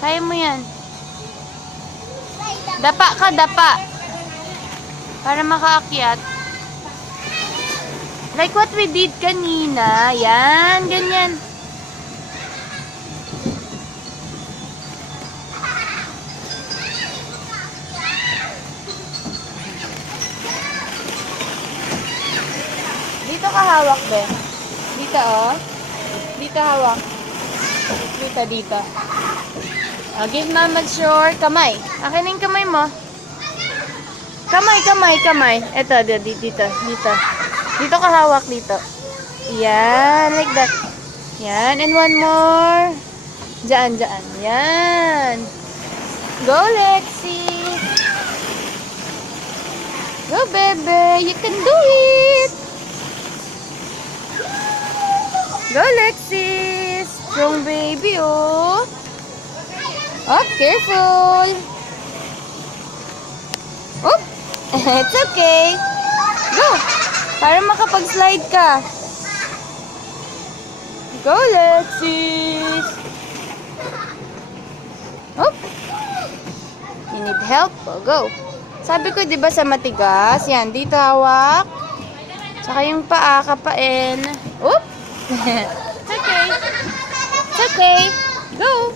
Kaya mo yan. Dapa ka, dapa. Para makaakyat. Like what we did kanina. Yan, ganyan. Dito ka hawak, be. Dito, oh. Dito hawak. Dito. Give mama sure. Kamay. Akin yung kamay mo. Kamay. Ito, dito. Dito ka hawak dito. Yan, like that. Yan, and one more. Diyan. Yan. Go, Lexi. Go, bebe. You can do it. Go, Lexi. Strong baby, oh. Oh, careful. Oh, it's okay. Go. Para makapag-slide ka. Go, Lexis. Oh. You need help? Oh, go. Sabi ko, di ba sa matigas? Yan, dito hawak. Tsaka yung paa, kapain. Oop. It's okay. It's okay. Go.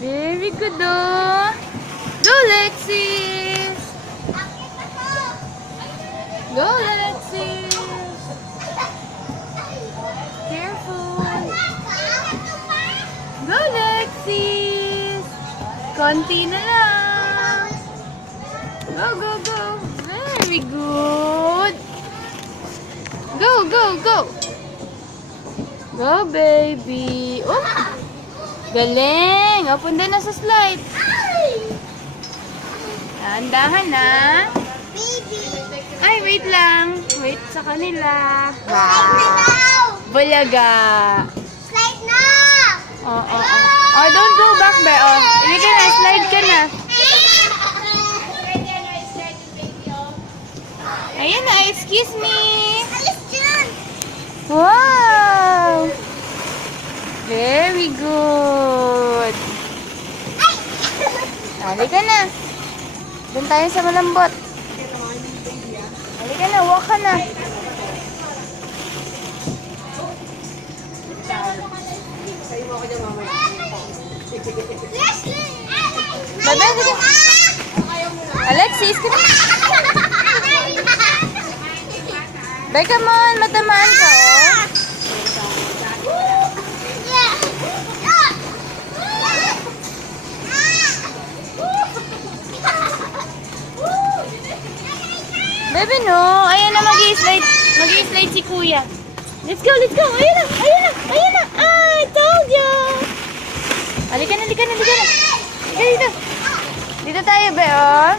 Very good, oh. Go, Lexis. Go, Lexis. Careful. Go, Lexis. Konti na lang. Go. Very good. Go. Go, baby. Oh. Galing! O, punta na sa slide. Dahan na. Ay, wait lang. Wait sa kanila. Wow! Bulaga. Slide na! Oh, don't go back, be. Oh, hindi ka na. Slide ka na. Ayan na. Excuse me. Alis dyan! Wow! Very good. Halika na. Doon tayo sa malambot. Halika na, walk ka na. Bebe, sige. Alexis, come on. Bye, come on. Matamaan ka, oh. Bebe, no. Ayan na, mag-i-slide si kuya. Let's go. Ayan na. I told you. Halika na. Halika dito. Dito tayo, be, oh.